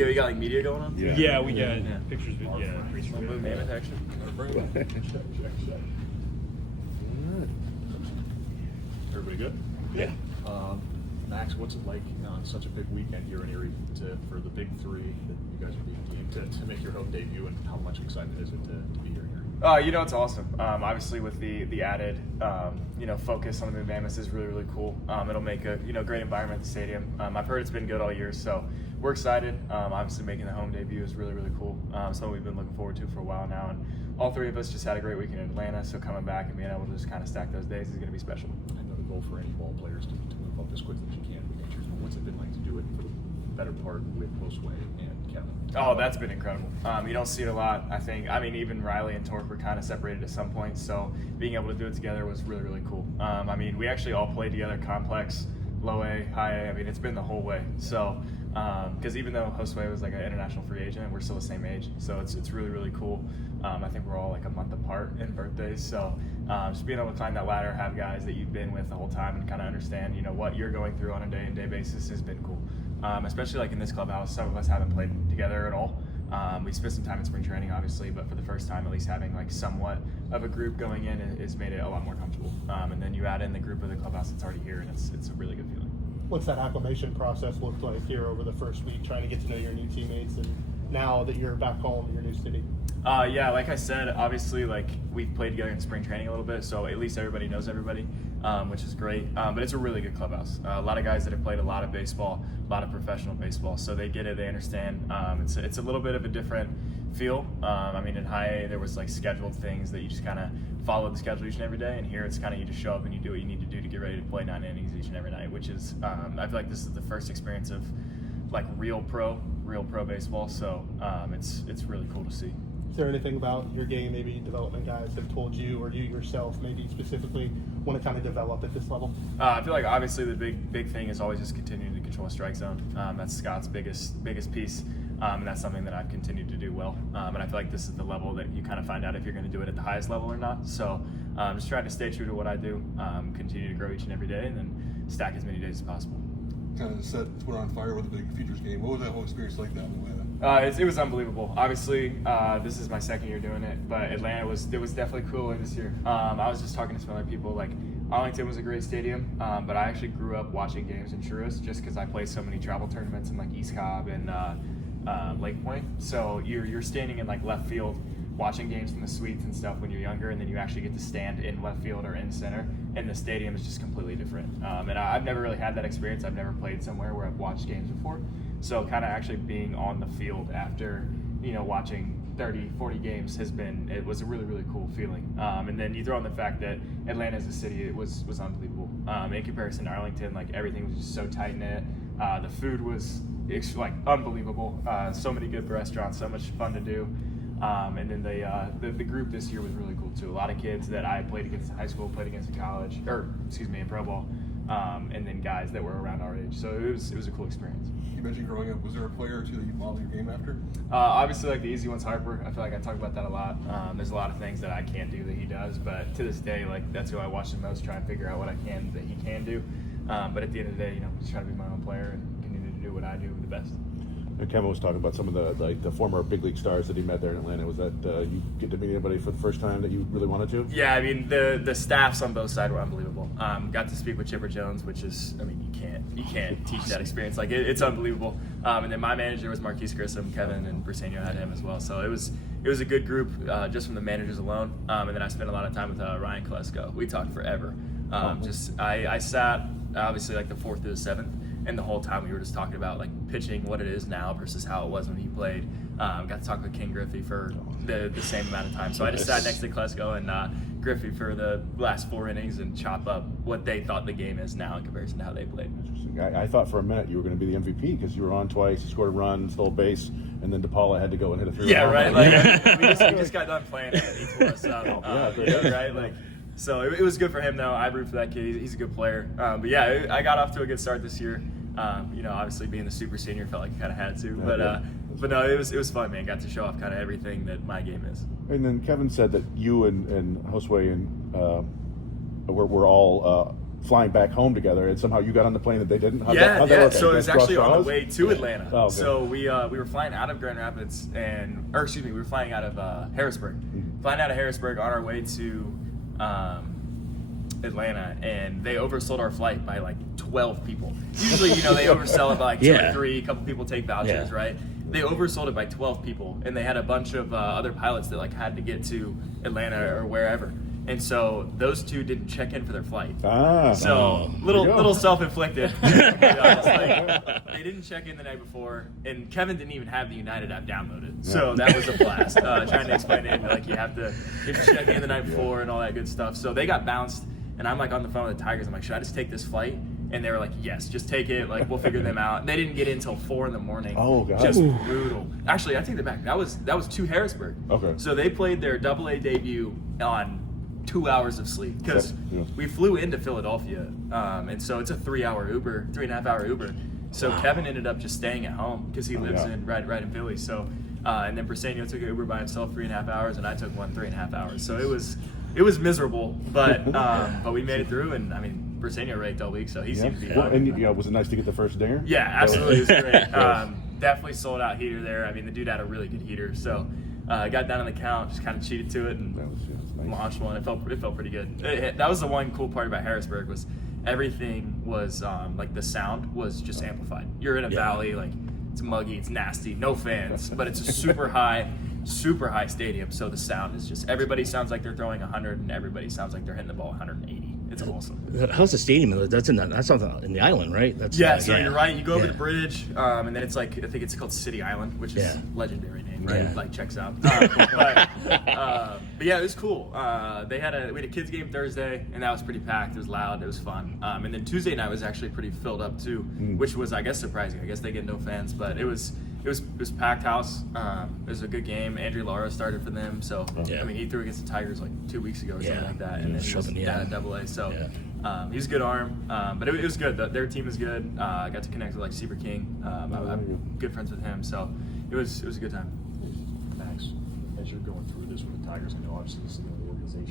Yeah, we got like media going on? Yeah, we got pictures. We'll move Mammoth action. Everybody good? Yeah. Max, what's it like on such a big weekend here in Erie for the big three that you guys are being team to make your home debut, and how much excitement is it to be here? It's awesome. Obviously, with the added focus on the Move Mammoths is really cool. It'll make a great environment at the stadium. I've heard it's been good all year, so we're excited. Obviously, making the home debut is really cool. Something we've been looking forward to for a while now, and all three of us just had a great weekend in Atlanta. So coming back and being able to just kind of stack those days is going to be special. I know the goal for any ball players to move up as quickly as you can. What's it been like to do it for the better part with Josue and Kevin? Oh, that's been incredible. You don't see it a lot, I think. I mean, even Riley and Torque were kind of separated at some point, so being able to do it together was really cool. We actually all played together complex, low A, high A. I mean, it's been the whole way. So, because even though Josue was like an international free agent, we're still the same age, so it's really cool. I think we're all like a month apart in birthdays, so just being able to climb that ladder, have guys that you've been with the whole time, and kind of understand, what you're going through on a day-to-day basis has been cool. Especially like in this clubhouse, some of us haven't played together at all. We spent some time in spring training, obviously, but for the first time, at least having like somewhat of a group going in has made it a lot more comfortable. And then you add in the group of the clubhouse that's already here, and it's a really good feeling. What's that acclimation process look like here over the first week, trying to get to know your new teammates, and now that you're back home in your new city? Like I said, obviously, like we've played together in spring training a little bit, so at least everybody knows everybody, which is great. But it's a really good clubhouse. A lot of guys that have played a lot of baseball, a lot of professional baseball, so they get it, they understand. It's a little bit of a different feel. In high A, there was like scheduled things that you just kind of follow the schedule each and every day, and here it's kind of you just show up and you do what you need to do to get ready to play 9 innings each and every night, which is I feel like this is the first experience of like real pro baseball, so it's really cool to see. Is there anything about your game maybe development guys have told you, or you yourself maybe specifically want to kind of develop at this level? I feel like obviously the big thing is always just continuing to control a strike zone. That's Scott's biggest piece, and that's something that I've continued to do well. And I feel like this is the level that you kind of find out if you're going to do it at the highest level or not. So just trying to stay true to what I do, continue to grow each and every day, and then stack as many days as possible. Kind of set Twitter on fire with a big futures game. What was that whole experience like down in Atlanta? It was unbelievable. Obviously, this is my second year doing it, but Atlanta was definitely cooler this year. I was just talking to some other people. Like Arlington was a great stadium, but I actually grew up watching games in Truist just because I play so many travel tournaments in like East Cobb and Lake Point. So you're standing in like left field, watching games from the suites and stuff when you're younger, and then you actually get to stand in left field or in center, and the stadium is just completely different. And I've never really had that experience. I've never played somewhere where I've watched games before. So kind of actually being on the field after, watching 30, 40 games it was a really cool feeling. And then you throw in the fact that Atlanta as a city, it was unbelievable. In comparison to Arlington, like everything was just so tight knit. The food was like unbelievable. So many good restaurants, so much fun to do. And then the group this year was really cool too. A lot of kids that I played against in high school, played against in college, in pro ball, and then guys that were around our age. So it was a cool experience. You mentioned growing up. Was there a player or two that you modeled your game after? Obviously, like the easy one's Harper. I feel like I talk about that a lot. There's a lot of things that I can't do that he does, but to this day, like that's who I watch the most, try and figure out what I can that he can do. But at the end of the day, just try to be my own player and continue to do what I do the best. And Kevin was talking about some of the former big league stars that he met there in Atlanta. Was that you get to meet anybody for the first time that you really wanted to? Yeah, the staffs on both sides were unbelievable. Got to speak with Chipper Jones, which is, you can't teach that experience. Like it's unbelievable. And then my manager was Marquise Grissom. Kevin and Briseño had him as well. So it was a good group just from the managers alone. And then I spent a lot of time with Ryan Kolesko. We talked forever. I sat obviously like the 4th to the 7th. And the whole time we were just talking about like pitching, what it is now versus how it was when he played. Got to talk with King Griffey for the same amount of time. So I just sat next to Klesko and Griffey for the last 4 innings and chop up what they thought the game is now in comparison to how they played. Interesting. I thought for a minute you were going to be the MVP because you were on twice, you scored a run, stole a base, and then DePaula had to go and hit a 3-run. Yeah, right. Like, we just got done playing and he tore us up. Right. Like. So it was good for him, though. I root for that kid. He's a good player. But yeah, I got off to a good start this year. Obviously being the super senior felt like I kind of had to. But no, it was fun, man. Got to show off kind of everything that my game is. And then Kevin said that you and Josue and were all flying back home together, and somehow you got on the plane that they didn't. How'd Yeah, that yeah. work? So it was Cross actually on the Shaw's? way to Atlanta. Oh, okay. So we were flying out of Grand Rapids we were flying out of Harrisburg. Flying out of Harrisburg on our way to Atlanta, and they oversold our flight by like 12 people. Usually, they oversell it by like 2 or 3. A couple people take vouchers, right? They oversold it by 12 people, and they had a bunch of other pilots that like had to get to Atlanta or wherever. And so those 2 didn't check in for their flight. So little self-inflicted. They didn't check in the night before, and Kevin didn't even have the United app downloaded. So that was a blast. Trying to explain to him like you have to check in the night before and all that good stuff. So they got bounced, and I'm like on the phone with the Tigers. I'm like, should I just take this flight? And they were like, yes, just take it. Like, we'll figure them out. And they didn't get in until 4 in the morning. Oh, God. Just brutal. Actually, I take that back. That was to Harrisburg. Okay. So they played their AA debut on 2 hours of sleep because Yeah. we flew into Philadelphia, and so it's a 3.5-hour Uber. So Kevin ended up just staying at home because he lives in right in Philly. So and then Briseño took an Uber by himself 3.5 hours, and I took one 3.5 hours. So it was miserable, but we made it through, and I mean Briseño raked all week, so he seemed to be Well, fine. and was it nice to get the first dinger? Yeah, absolutely, it was great. Definitely sold out heater there. I mean, the dude had a really good heater, so got down on the count, just kind of cheated to it, and That was nice. launched one. It felt pretty good. That was the one cool part about Harrisburg was everything was like the sound was just amplified. You're in a valley, like it's muggy, it's nasty, no fans, but it's a super high stadium. So the sound is just everybody sounds like they're throwing 100, and everybody sounds like they're hitting the ball 180. It's awesome. How's the stadium? That's on the island, right? That's So you're right. You go over the bridge, and then it's like I think it's called City Island, which is legendary name, right? Yeah. Like checks out. But yeah, it was cool. We had a kids game Thursday, and that was pretty packed. It was loud. It was fun. And then Tuesday night was actually pretty filled up too, which was I guess surprising. I guess they get no fans, but it was packed house. It was a good game. Andrew Lara started for them, so I mean he threw against the Tigers like 2 weeks ago or something like that, and then he was down at AA. So he's a good arm, but it was good. Their team is good. I got to connect with like Seaver King. I'm good friends with him, so it was a good time. Max, as you're going through this with the Tigers, I know obviously this is the organization.